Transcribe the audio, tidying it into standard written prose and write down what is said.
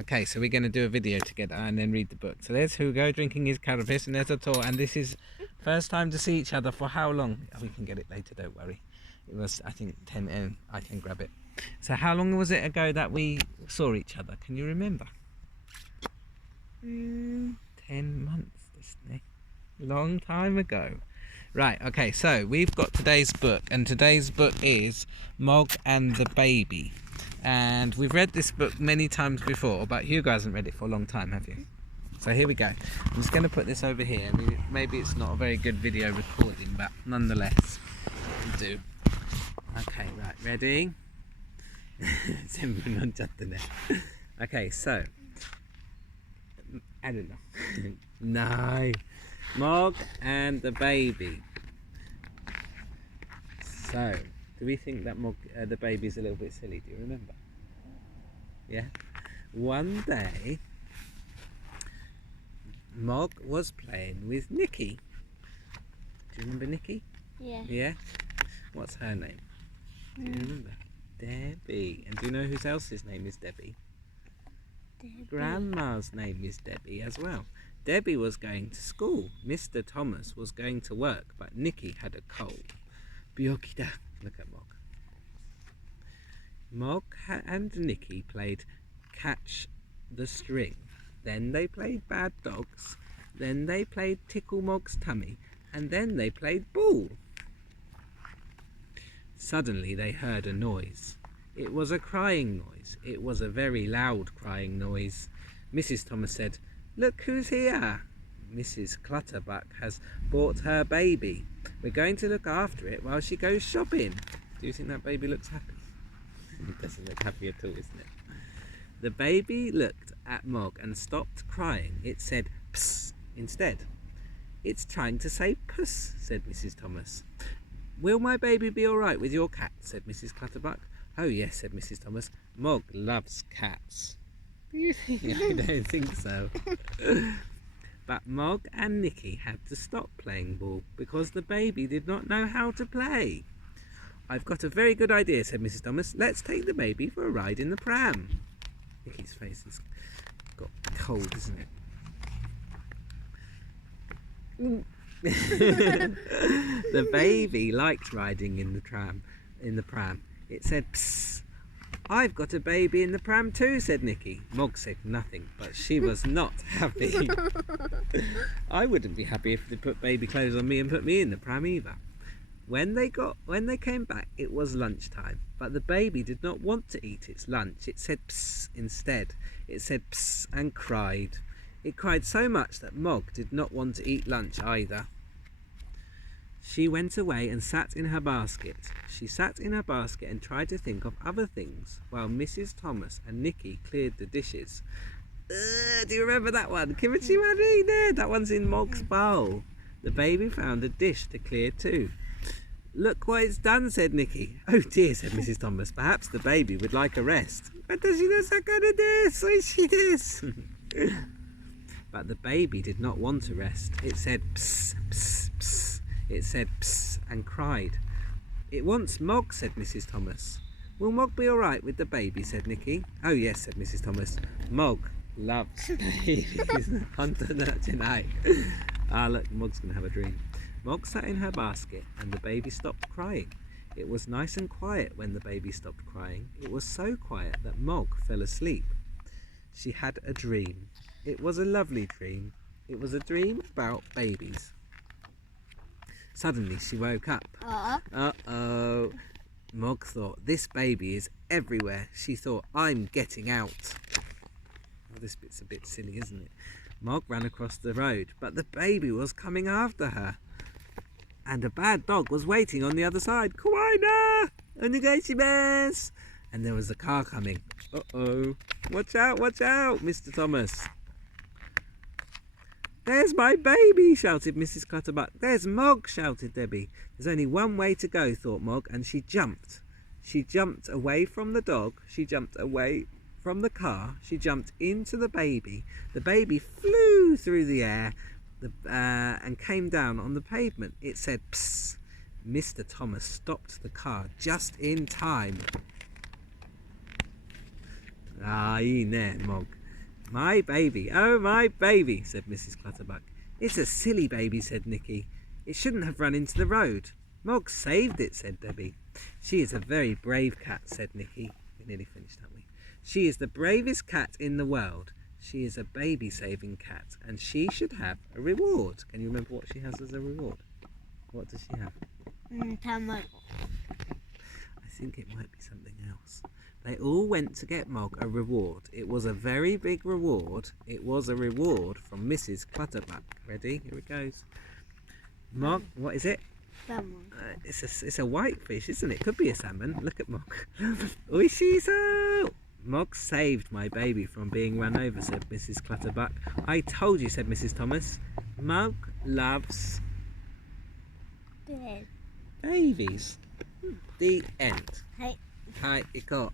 Okay, so we're going to do a video together and then read the book. So there's Hugo drinking his carapace and there's Otto, and this is first time to see each other for how long? Oh, we can get it later, don't worry. It was, I think, 10 and I can grab it. So how long was it ago that we saw each other? Can you remember? 10 months, isn't it? Long time ago. Right, okay, so we've got today's book, and today's book is Mog and the Baby. And we've read this book many times before, but Hugo hasn't read it for a long time, have you? So here we go. I'm just going to put this over here. Maybe it's not a very good video recording, but nonetheless, we'll do. Okay, right, ready? Okay, so I don't know. No. Mog and the Baby. So, do we think that Mog, the baby's a little bit silly? Do you remember? Yeah. One day, Mog was playing with Nikki. Do you remember Nikki? Yeah. Yeah. What's her name? Do you remember? Debbie. And do you know whose else's name is Debbie? Debbie. Grandma's name is Debbie as well. Debbie was going to school. Mr. Thomas was going to work, but Nikki had a cold. Biokida. Look at Mog. Mog and Nikki played catch the string. Then they played bad dogs. Then they played tickle Mog's tummy. And then they played ball. Suddenly they heard a noise. It was a crying noise. It was a very loud crying noise. Mrs. Thomas said, "Look who's here." Mrs. Clutterbuck has brought her baby. We're going to look after it while she goes shopping. Do you think that baby looks happy? It doesn't look happy at all, isn't it? The baby looked at Mog and stopped crying. It said psst instead. It's trying to say puss, said Mrs. Thomas. Will my baby be all right with your cat, said Mrs. Clutterbuck. Oh yes, said Mrs. Thomas. Mog loves cats. Do you think? I don't think so. But Mog and Nikki had to stop playing ball because the baby did not know how to play. I've got a very good idea, said Mrs. Thomas. Let's take the baby for a ride in the pram. Nikki's face has got cold, isn't it? The baby liked riding in the pram. It said, "Psst, I've got a baby in the pram too," said Nikki. Mog said nothing, but she was not happy. I wouldn't be happy if they put baby clothes on me and put me in the pram either. When they came back, it was lunchtime, but the baby did not want to eat its lunch. It said psst instead. It said psst and cried. It cried so much that Mog did not want to eat lunch either. She went away and sat in her basket. She sat in her basket and tried to think of other things, while Mrs. Thomas and Nikki cleared the dishes. Do you remember that one? Kimchi Marie there. That one's in Mog's bowl. The baby found a dish to clear too. Look what it's done, said Nikki. Oh dear, said Mrs. Thomas. Perhaps the baby would like a rest. But the baby did not want to rest. It said psst, psst, psst. It said psst and cried. It wants Mog, said Mrs. Thomas. Will Mog be all right with the baby, said Nikki. Oh yes, said Mrs. Thomas. Mog loves babies. Look, Mog's going to have a dream. Mog sat in her basket and the baby stopped crying. It was nice and quiet when the baby stopped crying. It was so quiet that Mog fell asleep. She had a dream. It was a lovely dream. It was a dream about babies. Suddenly she woke up. Uh-oh. Mog thought, this baby is everywhere. She thought, I'm getting out. Oh, this bit's a bit silly, isn't it? Mog ran across the road, but the baby was coming after her. And a bad dog was waiting on the other side. Kawaii! Onegaishimasu! And there was a car coming. Uh-oh. Watch out, Mr. Thomas. There's my baby, shouted Mrs. Clutterbuck. There's Mog, shouted Debbie. There's only one way to go, thought Mog, and she jumped. She jumped away from the dog. She jumped away from the car. She jumped into the baby. The baby flew through the air and came down on the pavement. It said, psst. Mr. Thomas stopped the car just in time. Ah, いいね, Mog. My baby, oh my baby, said Mrs. Clutterbuck. It's a silly baby, said Nicky. It shouldn't have run into the road. Mog saved it, said Debbie. She is a very brave cat, said Nicky. We nearly finished, haven't we? She is the bravest cat in the world. She is a baby-saving cat, and she should have a reward. Can you remember what she has as a reward? What does she have? Tomato. I think it might be something else. They all went to get Mog a reward. It was a very big reward. It was a reward from Mrs. Clutterbuck. Ready? Here it goes. Mog, what is it? Salmon. It's a whitefish, isn't it? Could be a salmon. Look at Mog. Oishizo! Mog saved my baby from being run over, said Mrs. Clutterbuck. I told you, said Mrs. Thomas. Mog loves Dead. babies. The end. はい。はい、行こう。